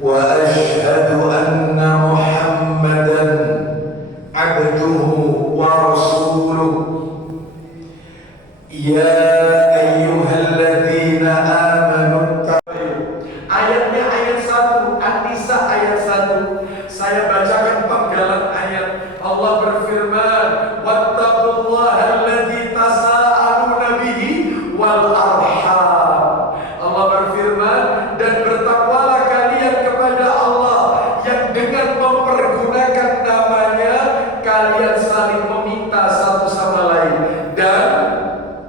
وأشهد أن محمدا عبده ورسوله يا أيها الذين آمنوا ayatnya ayat 1 An-Nisa ayat 1. Saya bacakan penggalan ayat. Allah berfirman, wattaqullaha alladzi tasaaluna bihi wal arham. Allah berfirman, dan bertakwalah kalian kepada Allah yang dengan mempergunakan namanya kalian saling meminta satu sama lain, dan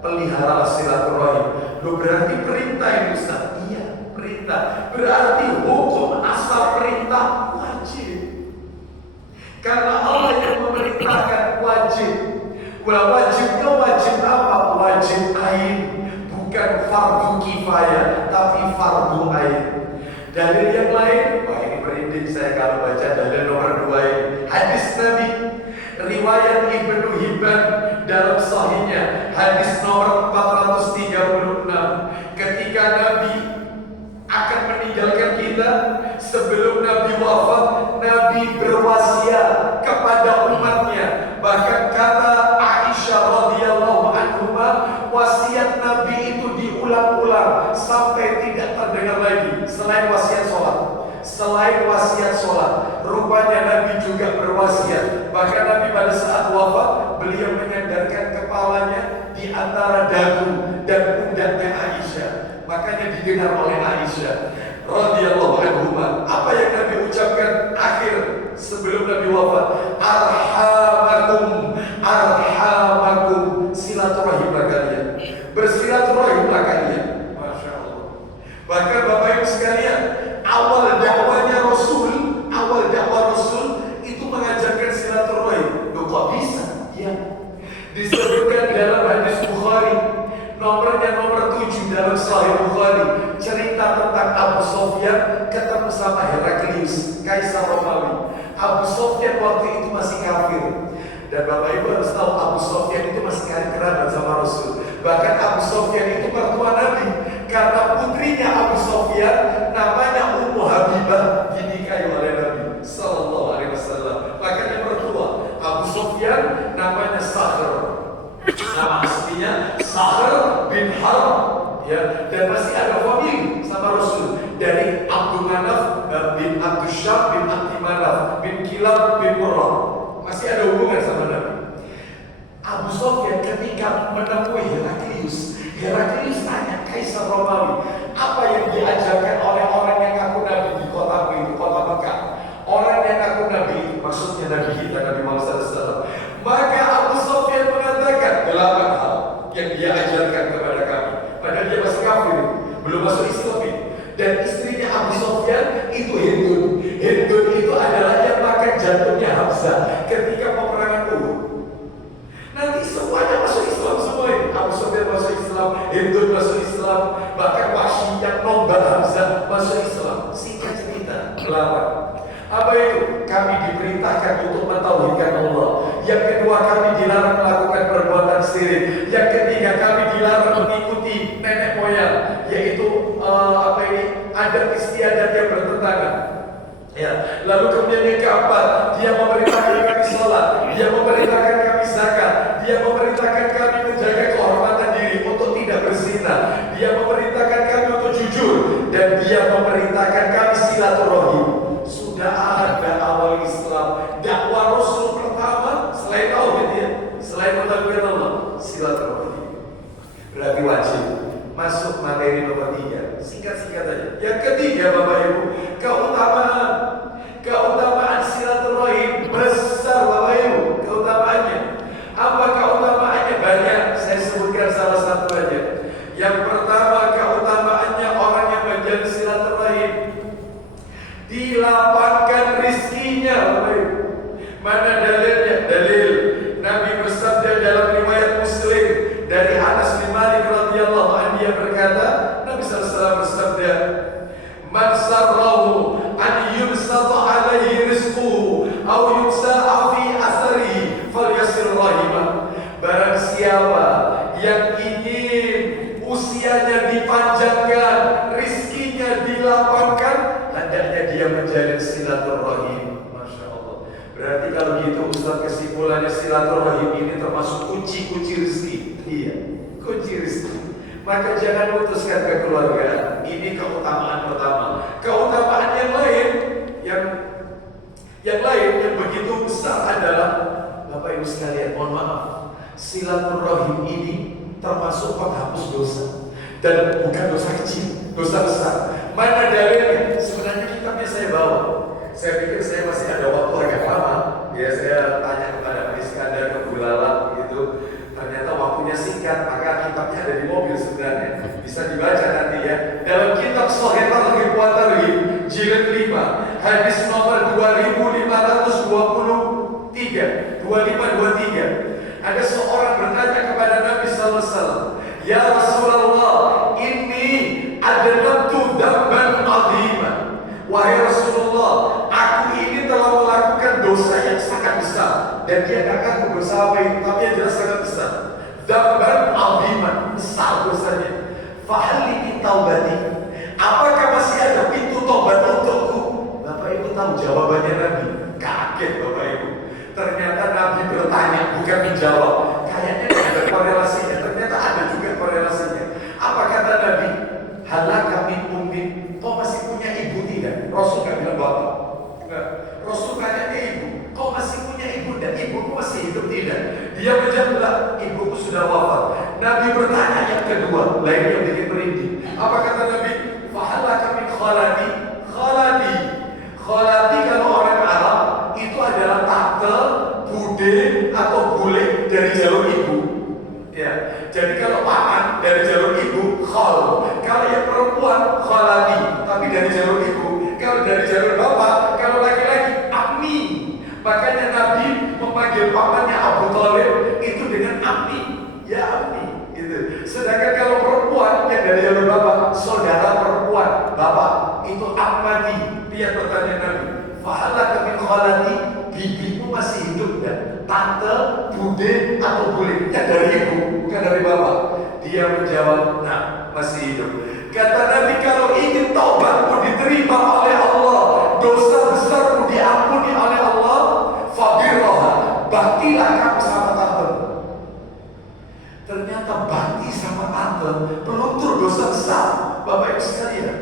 pelihara silaturahim. Lu berarti perintah ini Ustaz? Iya, perintah. Berarti hukum asal perintah wajib. Karena Allah yang memerintahkan wajib. Wajibnya wajib apa? Wajib ain. Bukan fardu kifayah, tapi fardu ain. Dalil yang lain, wah ini merinding saya kalau baca dalil nomor 2 ini. Hadis Nabi, riwayat Ibnu Hibban dalam sahihnya, hadis nomor 436. Ketika Nabi akan meninggalkan kita, sebelum Nabi wafat, Nabi berwasiat kepada umatnya. Bahkan kata Aisyah radhiyallahu anha, wasiat Nabi itu diulang-ulang sampai tidak terdengar lagi selain wasiat sholat. Selain wasiat sholat, rupanya Nabi juga berwasiat. Bahkan Nabi pada saat wafat, beliau menyandarkan kepalanya di antara dagu dan pundaknya Aisyah. Makanya didengar oleh Aisyah radhiyallahu anha. Apa yang Nabi ucapkan akhir sebelum Nabi wafat? Arhamakum, arhamakum. Silaturahimlah kalian, bersilaturahimlah kalian. Masya Allah. Bahkan Bapak Ibu sekalian, awal dakwah Rasul itu mengajarkan silaturahim. Loh, kok bisa? Ya, disebutkan dalam hadis Bukhari, nomornya nomor 7 dalam Sahih Bukhari, cerita tentang Abu Sufyan ketemu sama Heraklius, Kaisar Romawi. Abu Sufyan waktu itu masih kafir. Dan Bapak Ibu harus tahu, Abu Sufyan itu masih kerabat sama Rasul. Bahkan Abu Sufyan itu mertua Nabi, karena putrinya Abu Sufyan namanya Ummu Habibah dinikahi oleh Nabi sallallahu alaihi wasallam. Makanya mertua Abu Sufyan namanya Sakhr. Nama aslinya Sakhr bin Harb, ya. Dan masih ada famili sama Rasul, dari Abdul Manaf bin Abdul Syam bin Abdi Manaf bin Kilab bin Murrah. Masih ada hubungan sama Nabi. Abu Sufyan ketika menemui Heraklius tanya, Kaisar Romawi, apa yang diajarkan oleh orang yang ngaku Nabi di kota itu, kota Mekah? Orang yang ngaku Nabi itu, maksudnya Nabi kita, Nabi Muhammad SAW. Maka Abu Sufyan mengatakan 8 hal yang dia ajarkan kepada kami. Padahal dia masih kafir, belum masuk Islam. Dan istrinya Abu Sufyan itu Hindun. Hindun itu adalah yang makan jantungnya Hamzah ketika peperangan Uhud. Nanti semuanya masuk Islam semua ini. Abu Sufyan masuk Islam, Hindun masuk Islam, bahkan Wahsy yang nombak Hamzah masuk Islam. Singkat cerita, melawan. Apa itu? Kami diperintahkan untuk mentauhidkan Allah. Yang kedua, kami dilarang melakukan perbuatan syirik. Yang ketiga, kami dilarang mengikuti nenek moyang, yaitu adat istiadat yang bertentangan. Ya. Lalu kemudian yang keempat, dia memerintahkan kami sholat, dia memerintahkan kami zakat, dia memerintahkan kami menjaga kehormatan diri untuk tidak berzina, dia memerintahkan kami untuk jujur, dan dia memerintahkan kami silaturahim. Sudah ada awal Islam, dakwah Rasul pertama selain tauhid, ya, selain mentauhidkan Allah, silaturahim. Berarti wajib. Masuk materi nomor 3, singkat-singkat aja. Yang ketiga, Bapak Ibu, keutamaan silaturahim besar, Bapak Ibu. Keutamaannya apa? Keutamaannya banyak. Saya sebutkan salah satu aja. Yang pertama, keutamaannya orang yang menjalin silaturahim dilapangkan rizkinya, Bapak Ibu. Mana dalilnya? Dalil Nabi bersabda dalam riwayat Muslim dari Anas bin Malik radhiyallahu anhu, dia berkata, Nabi SAW bersabda, man sarrahu an yubsata alaihi rizquhu aw yubsa'a fi asarihi falyasil rahimah. Barang siapa yang ingin usianya dipanjangkan, rizkinya dilancarkan, lapangkan, hendaknya dia menjalin silaturahim. Masya Allah. Berarti kalau gitu Ustaz, kesimpulannya silaturahim ini termasuk kunci-kunci rezeki. Iya, kunci rezeki. Maka jangan putuskan ke keluarga. Ini keutamaan pertama. Keutamaan yang lain yang begitu besar adalah, Bapak Ibu sekalian, mohon maaf, silaturahim ini termasuk penghapus dosa. Dan bukan dosa kecil, dosa besar. Mana dalilnya? Sebenarnya kitabnya saya bawa. Saya pikir saya masih ada waktu agak lama. Ya, saya tanya kepada Pak Iskandar ke Bulala gitu. Ternyata waktunya singkat, maka kitabnya ada di mobil sebenarnya. Bisa dibaca nanti ya. Dalam kitab Shahih Targhib wa Tarhib jilid 5, hadis nomor 2523. Ada seorang bertanya kepada Nabi sallallahu alaihi wasallam, "Ya Rasulullah, inni adnabtu dzamban 'aziman." Wahai Rasulullah, aku ini telah melakukan dosa yang sangat besar. Dan dia katakan dosa apa itu, tapi yang jelas sangat besar. Dzamban 'aziman, besar dosanya. Fahal min taubati, apakah masih ada pintu tobat untukku? Bapak Ibu tahu jawabannya Nabi? Kaget Bapak Ibu. Ternyata Nabi bertanya, bukan menjawab. Kayaknya tidak ada korelasinya. Ternyata ada juga korelasinya. Apa kata Nabi? Halaka min ummin, kau masih punya ibu tidak? Rasul nggak bilang bapak. Enggak. Rasul tanya ibu, kau masih punya ibu dan ibumu masih hidup tidak? Dia menjawab, ibuku sudah wafat. Nabi bertanya yang kedua, lain yang bikin merinding. Apa kata Nabi? Fahalaka min khalati. Khalati kalau orang Arab itu adalah tante, bude atau bule dari jalur ibu. Ya, jadi kalau paman dari jalur ibu, khal. Kalau yang perempuan, khalati, tapi dari jalur ibu. Kalau dari jalur bapak, kalau laki-laki, ammi. Makanya Nabi memanggil pamannya Abu Thalib itu dengan ammi, ya ammi. Gitu. Sedangkan kalau perempuan yang dari jalur bapak, saudara perempuan, bapak, itu ammati. Dia bertanya Nabi, fahalaka min khalati, bibimu masih hidup dan tante, bude atau bule yang dari ibu, bukan dari bapak. Dia menjawab, nah masih hidup. Kata Nabi, kalau ingin taubatmu diterima oleh Allah, dosa besarmu diampuni oleh Allah, fabirroha, baktilah kamu sama tante. Ternyata bakti sama tante peluntur dosa besar. Bapak Ibu sekalian,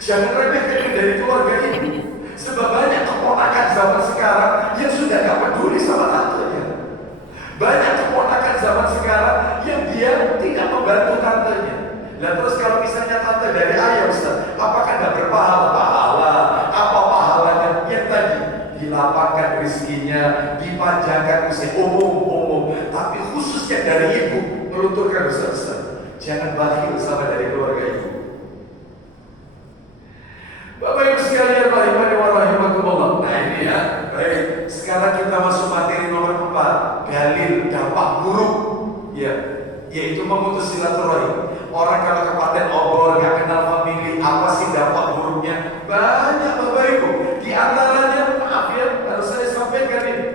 jangan remehkan dari keluarga ini. Sebab banyak keponakan zaman sekarang yang sudah gak peduli sama tantenya. Banyak keponakan zaman sekarang yang dia tidak membantu tantenya. Nah terus kalau misalnya tante dari ayah Ustaz, apakah gak berpahala? Pahala. Apa pahalanya? Yang tadi dilapangkan rezekinya, dipanjangkan usia umum. Tapi khususnya dari ibu melunturkan dosa besar. Jangan bakhil sama dari keluarga ibu. Bapak Ibu sekalian, rahimani wa rahimakumullah. Nah ini ya, baik. Sekarang kita masuk materi nomor 4, dalil dampak buruk, ya, yaitu memutus silaturahim. Orang kalau ke paten obor, nggak kenal famili, apa sih dampak buruknya? Banyak Bapak Ibu. Di antaranya, maaf ya, harus saya sampaikan ini.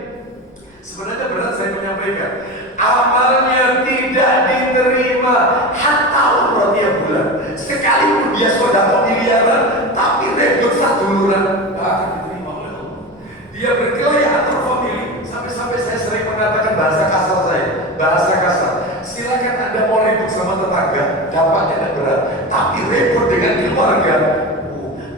Sebenarnya berat saya menyampaikan. Amalnya tidak diterima, hatta umroh tiap bulan. Sekalipun dia sedekah miliaran, tapi ribut saduluran, bahkan diterima oleh Allah. Dia berkelahi antar famili, sampai-sampai saya sering mengatakan bahasa kasar saya, bahasa kasar. Silakan Anda mau ribut sama tetangga, dampaknya tidak berat, tapi ribut dengan keluarga.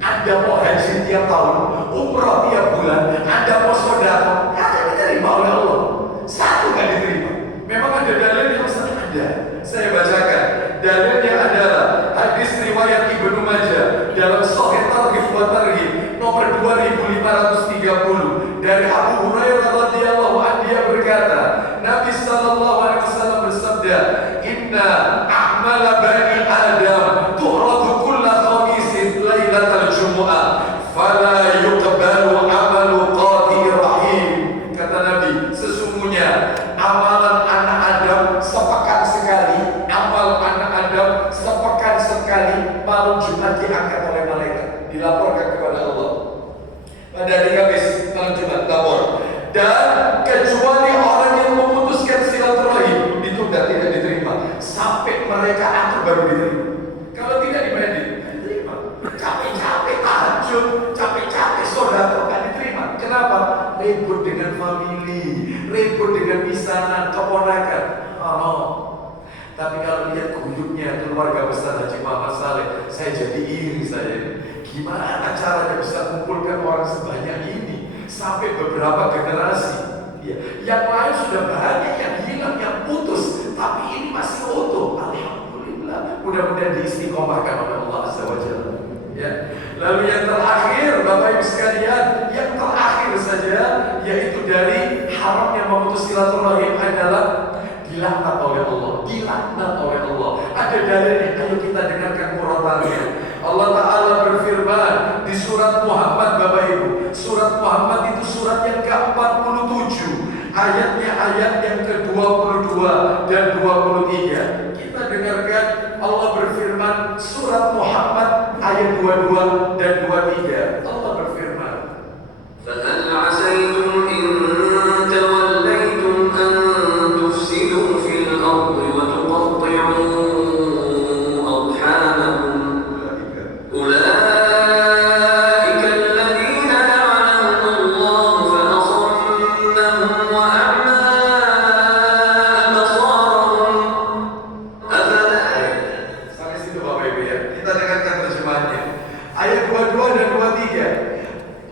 Anda mau haji tiap tahun, umroh tiap bulan, Anda mau sedekah, akan diterima oleh Allah. Satu nggak diterima. Memang ada dalilnya, Ustaz? Ada. Saya bacakan. Dalilnya adalah hadis riwayat Ibnu Majah dalam Shahih Targhib wa Tarhib nomor 2530 dari Abu Hurairah radhiyallahu anhu. Dia berkata, Nabi sallallahu alaihi wasallam bersabda, "Inna a'mala bani Adam tu'radu kulla khamisin lailatal jumu'ah, fala yuqbalu 'amalu qati'ir rahim." Kata Nabi, tahajud, capek-capek sodako gak diterima. Kenapa? Ribut dengan famili, ribut dengan misanan, keponakan. Tapi kalau lihat kuyuknya keluarga besar Haji Muhammad Saleh, saya jadi iri saya. Gimana caranya bisa kumpulkan orang sebanyak ini sampai beberapa generasi? Ya, yang lain sudah banyak yang hilang, yang putus, tapi ini masih utuh. Alhamdulillah. Mudah-mudahan diistiqomahkan oleh Allah Azza wa Jalla. Ya. Lalu yang terakhir, Bapak Ibu sekalian, yang terakhir saja, yaitu dari haramnya memutus silaturahim adalah dilaknat oleh Allah. Dilaknat oleh Allah. Ada dalilnya, ayo kita dengarkan murotalnya. Allah Ta'ala berfirman di surat Muhammad, Bapak Ibu. Surat Muhammad itu surat yang ke-47. Ayatnya ayat yang ke-22 dan 23. Kita dengarkan Allah berfirman surat Muhammad ayat 22 dan 23. Allah berfirman, فَهَلْ عَسَيْتُمْ إِن تَوَلَّيْتُمْ أَن تُفْسِدُوا فِي الْأَرْضِ وَتُقَطِّعُوا أَرْحَامَكُمْ أُولَئِكَ الَّذِينَ لَعَنَهُمُ اللَّهُ فَأَصَمَّهُمْ وَأَعْمَى أَبْصَارَهُمْ أَفَلَا. Sampai situ Bapak Ibu ya. Kita dengarkan terjemahannya. Ayat 22 dan 23.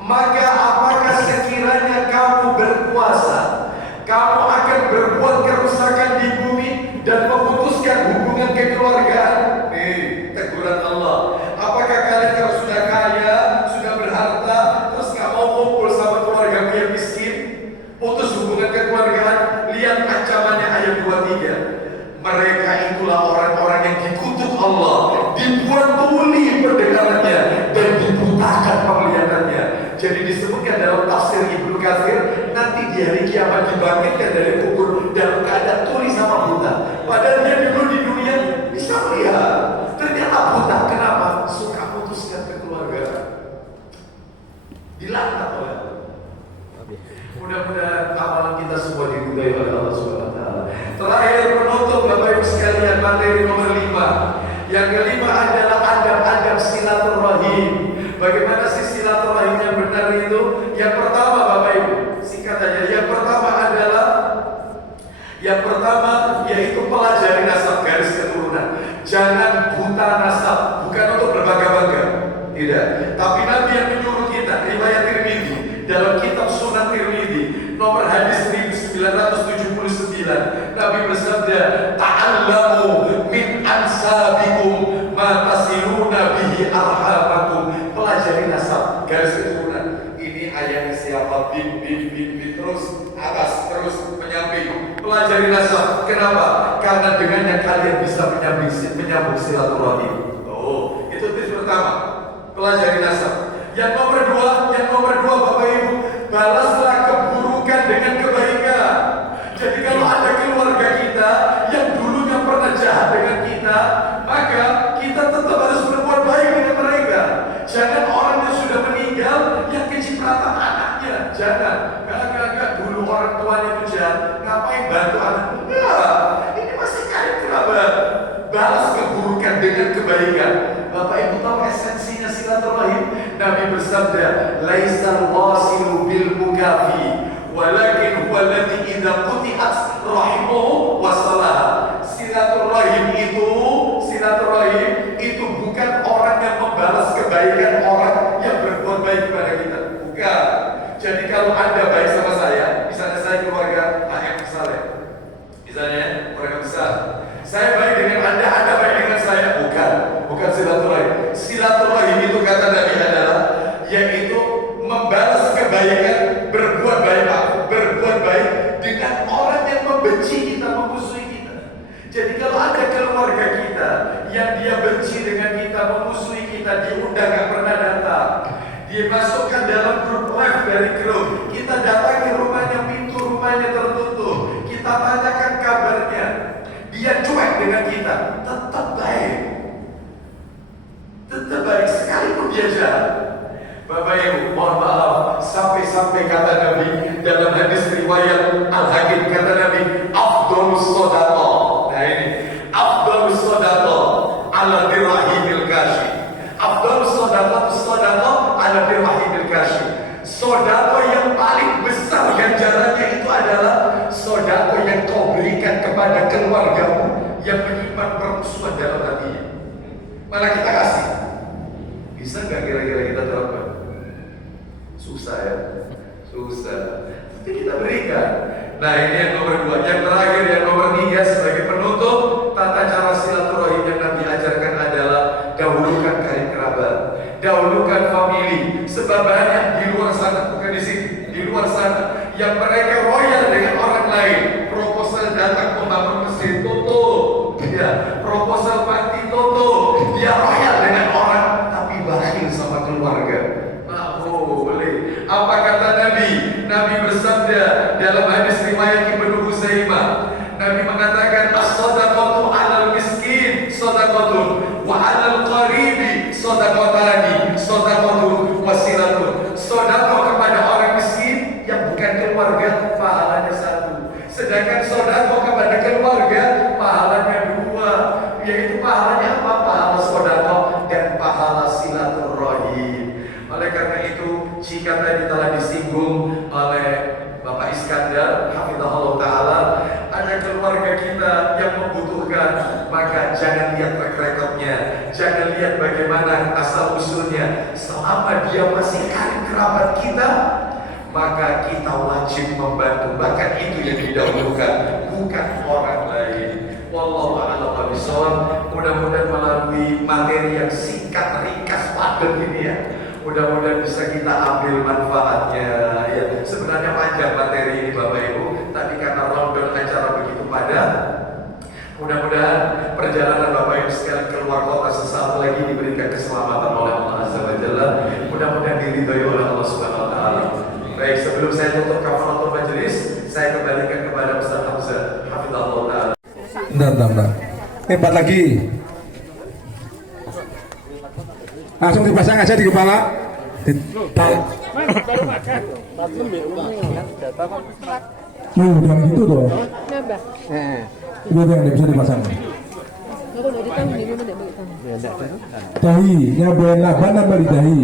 Maka apakah sekiranya kamu berpuasa, kamu akan berbuat kerusakan di bumi dan memutuskan hubungan kekeluargaan? Teguran Allah. Apakah kalian kalau sudah kaya, sudah berharta, terus gak mau kumpul sama keluarga yang miskin, putus hubungan kekeluargaan? Lihat ancamannya ayat 23. Mereka itulah orang-orang yang dikutuk Allah, dibuat tuli pendengarannya dan dibutakan penglihatannya. Jadi disebutkan dalam tafsir Ibnu Katsir, nanti di hari kiamat dibangkitkan dari kubur dalam keadaan tuli sama buta. Padahal dia dulu di dunia bisa melihat, ternyata buta. Kenapa? Suka putuskan kekeluargaan. Dilaknat oleh Allah. Mudah-mudahan amalan kita semua diridhai oleh Allah Subhanahu wa taala. Terakhir penutup Bapak Ibu sekalian, materi nomor 5. Yang kelima adalah adab-adab silaturahim. Bagaimana sih silaturahim yang benar itu? Yang pertama Bapak Ibu, singkat aja. Yang pertama yaitu pelajari nasab garis keturunan. Jangan buta nasab, bukan untuk berbangga-bangga. Tidak. Tapi Nabi yang menyuruh kita, riwayat Tirmidzi, dalam kitab Sunan Tirmidzi, nomor hadis 1979, Nabi bersabda, "Ta'allamu min ansabikum ma tasiluna bihi arhamakum." Pelajari nasab, garis keturunan. Ini ayatnya siapa? Bin terus atas, terus menyamping. Pelajari nasab. Kenapa? Karena dengannya kalian bisa menyambung silaturahim. Oh, itu tips pertama. Pelajari nasab. Yang nomor dua Bapak Ibu, balaslah keburukan dengan kebaikan. Jadi kalau ada keluarga kita yang dulunya pernah jahat dengan kita, maka kita tetap harus berbuat baik dengan mereka. Jangan orang yang sudah meninggal yang kecipratan anaknya. Jangan. Gak dulu orang tuanya itu jahat, ngapain bantu anak? Enggak. Ini masih kaya kerabat. Balas keburukan dengan kebaikan. Bapak Ibu tahu esensinya silaturahim? Nabi bersabda, "Laisal wasilu bil mukafi, walakin huwa alladhi idza quti'at rahimuhu wasalah." Silaturahim itu bukan orang yang membalas kebaikan orang yang berbuat baik kepada kita. Bukan. Jadi kalau Anda baik sama saya, misalnya saya keluarga HM misalnya keluarga besar, saya baik dengan Anda baik dengan saya, bukan silaturahim. Silaturahim itu kata Nabi adalah yaitu membalas kebaikan, berbuat baik dengan orang yang membenci kita, memusuhi kita. Jadi kalau ada keluarga kita yang dia benci dengan kita, memusuhi kita, diundang gak pernah datang, dimasukkan dalam grup live dari grup, kita datangi rumahnya, pintu rumahnya tertutup, kita tanyakan kabarnya, dia cuek dengan kita, tetap baik sekalipun dia jahat. Bapak Ibu, mohon maaf, sampai kata Nabi dalam hadis riwayat Al-Hakim, kata Nabi, afdhalus shadaqah. Nah ini, afdhalus shadaqah ala dirahimil kashi. Afdhalus shadaqah ala Bisa nggak kira-kira kita terapkan? Susah ya, susah. Tapi kita berikan. Nah ini yang nomor 2. Yang terakhir, yang nomor 3 sebagai penutup, tata cara silaturahim yang Nabi ajarkan adalah dahulukan karib kerabat, dahulukan famili. Sebab banyak di luar sana, bukan di sini, di luar sana, yang mereka royal dengan orang lain. Proposal datang membangun masjid, tutup. Ya, proposal panti, tutup. Dia royal dengan orang, tapi bakhil sama keluarga. Boleh. Apa kata Nabi? Nabi bersabda dalam hadis riwayat Ibnu Huzaimah. Nabi mengatakan as-shadaqatu 'alal miskin shadaqatun wa 'alal qaribi shadaqatani shadaqatun wasilatun. Sedekah kepada orang miskin yang bukan keluarga pahalanya 1. Sedangkan sedekah kepada keluarga pahalanya 2. Yaitu pahalanya apa? Pahala sedekah dan pahala silaturahim. Oleh karena itu, jika tadi telah disinggung oleh Bapak Iskandar, hafizahullah ta'ala, ada keluarga kita yang membutuhkan, maka jangan lihat track recordnya, jangan lihat bagaimana asal usulnya. Selama dia masih karib kerabat kita, maka kita wajib membantu. Bahkan itu yang didahulukan, bukan orang lain. Wallahu a'lam bishawab. Mudah-mudahan melalui materi yang singkat, ringkas, padat ini ya, mudah-mudahan bisa kita ambil manfaatnya ya. Sebenarnya panjang materi ini Bapak Ibu, tapi karena rundown acara begitu padat, mudah-mudahan perjalanan Bapak Ibu sekalian keluar kota sesaat lagi diberikan keselamatan oleh Allah Azza wa Jalla. Mudah-mudahan diridhoi oleh Allah Subhanahu wa taala. Baik, sebelum saya tutup kafaratul majelis, saya kembalikan kepada Ustaz Hamzah, hafizahullah taala. Bentar. Hebat lagi. Langsung dipasang aja di kepala. Jangan gitu dong. Itu yang bisa dipasang. Dahi, yang boleh laban apa di dahi?